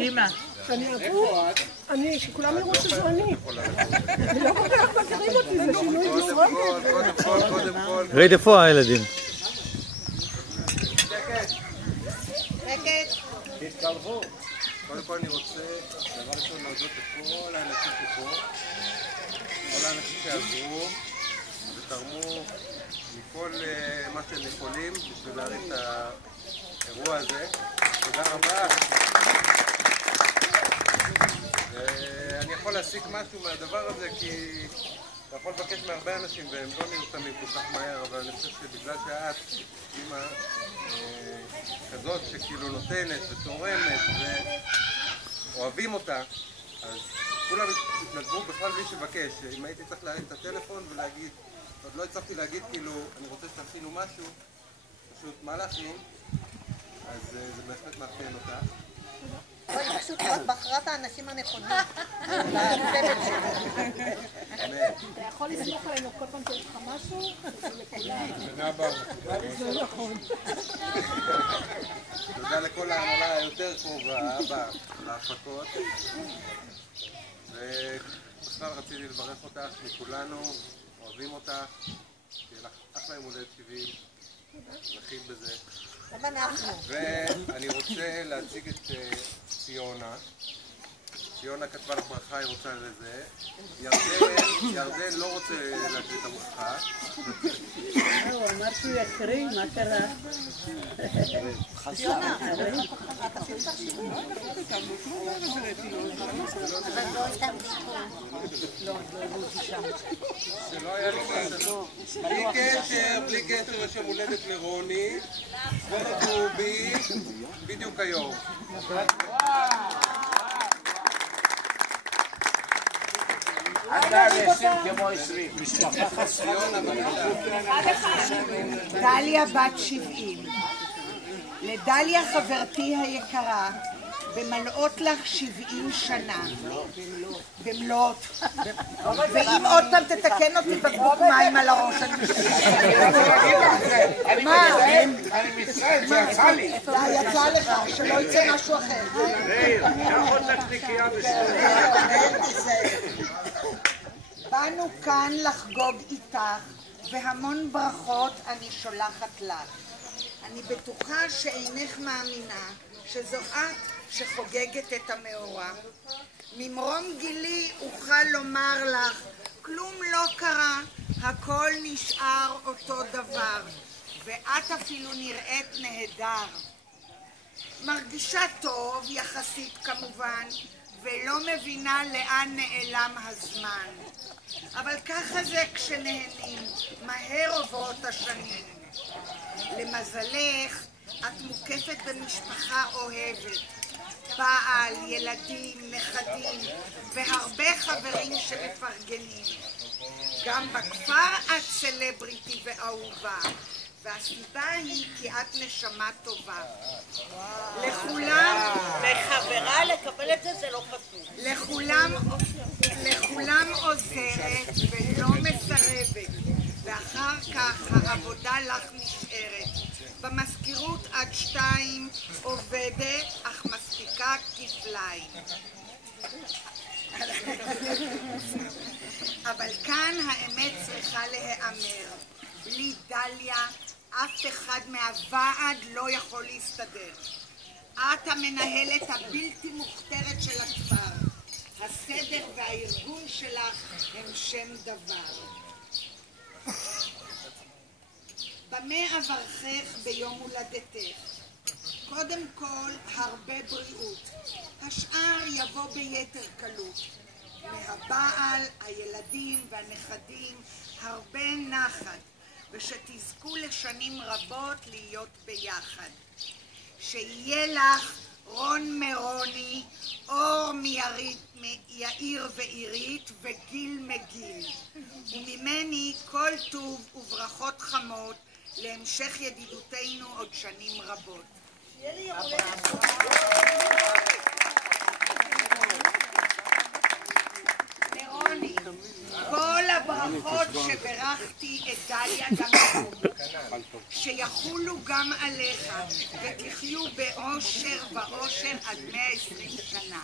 אמא. שכולם יראו שזו אני. אני לא כל כך מכירים אותי, זה שינוי גלורקת. ראית איפה הילדים? שקט. תתקרבו. קודם כל אני רוצה דבר ראשון להודות לכל האנשים שפה, כל האנשים שעזרו ותרמו מכל מה שהם יכולים בשביל להרים את האירוע הזה. תודה רבה. אני יכול להסיק משהו מהדבר הזה כי אתה יכול לבקש מהרבה אנשים והם לא נהיו תמיד כל כך מהר, אבל אני חושב שבגלל שאת אימא כזאת שכאילו נותנת ותורמת ואוהבים אותה, אז כולם התנדבו בכלל בלי שבקש. אם הייתי צריך להרים את הטלפון ולהגיד, עוד לא הצלחתי להגיד כאילו אני רוצה שתכינו משהו, פשוט מה להכין, אז זה בהחלט מאפיין אותה. היא פשוט בחרה את האנשים הנכונים. אתה יכול לסמוך עלינו כל פעם שיש לך משהו? זה נכון. תודה לכל ההנהלה היותר קרובה בהפקות. ובכלל רציתי לברך אותך מכולנו, אוהבים אותך, שיהיה לך אחלה יום הולדת 70, זכית בזה. ואני רוצה להציג את ציונה. ציונה כתבה לך ברכה, היא רוצה לזה. ירדן לא רוצה להקריא את הברכה. אמרתי להקריא, מה קרה? ציונה, אתה עשית את השיעור? אבל לא הייתה שלא היה לי קשר. בלי קשר יש יום הולדת לרוני. בואו בי בדיוק היום. אתה נשים כמו 20. דליה בת 70. לדליה חברתי היקרה, במלאות לך 70 שנה. במלאות. ואם עוד פעם תתקן אותי בקבוק מים על הראש, מה? אני מצטער, זה יצא לי. יצא לך, שלא יצא משהו אחר. עוד נקניקייה באנו כאן לחגוג איתך, והמון ברכות אני שולחת לך. אני בטוחה שאינך מאמינה שזו את שחוגגת את המאורע. ממרום גילי אוכל לומר לך, כלום לא קרה, הכל נשאר אותו דבר, ואת אפילו נראית נהדר. מרגישה טוב יחסית כמובן, ולא מבינה לאן נעלם הזמן. אבל ככה זה כשנהנים, מהר עוברות השנים. למזלך, את מוקפת במשפחה אוהבת. בעל, ילדים, נכדים, והרבה חברים שמפרגנים. גם בכפר את סלבריטי ואהובה, והסיבה היא כי את נשמה טובה. לכולם, לחברה לקבל את זה זה לא פשוט. לכולם עוזרת ולא מסרבת, ואחר כך העבודה לך נשארת. במזכירות עד 2 עובדת, אך מספיקה כפליים. אבל כאן האמת צריכה להיאמר. בלי דליה, אף אחד מהוועד לא יכול להסתדר. את המנהלת הבלתי מוכתרת של הכפר. הסדר והארגון שלך הם שם דבר. במה אברכך ביום הולדתך? קודם כל, הרבה בריאות. השאר יבוא ביתר קלות. מהבעל, הילדים והנכדים, הרבה נחת, ושתזכו לשנים רבות להיות ביחד. שיהיה לך רון מרוני, אור מיעיר ועירית וגיל מגיל. וממני כל טוב וברכות חמות להמשך ידידותנו עוד שנים רבות. לרוני, כל הברכה הברכות שברכתי את דליה גם שיחולו גם עליך, ותחיו באושר ואושר עד 120 שנה.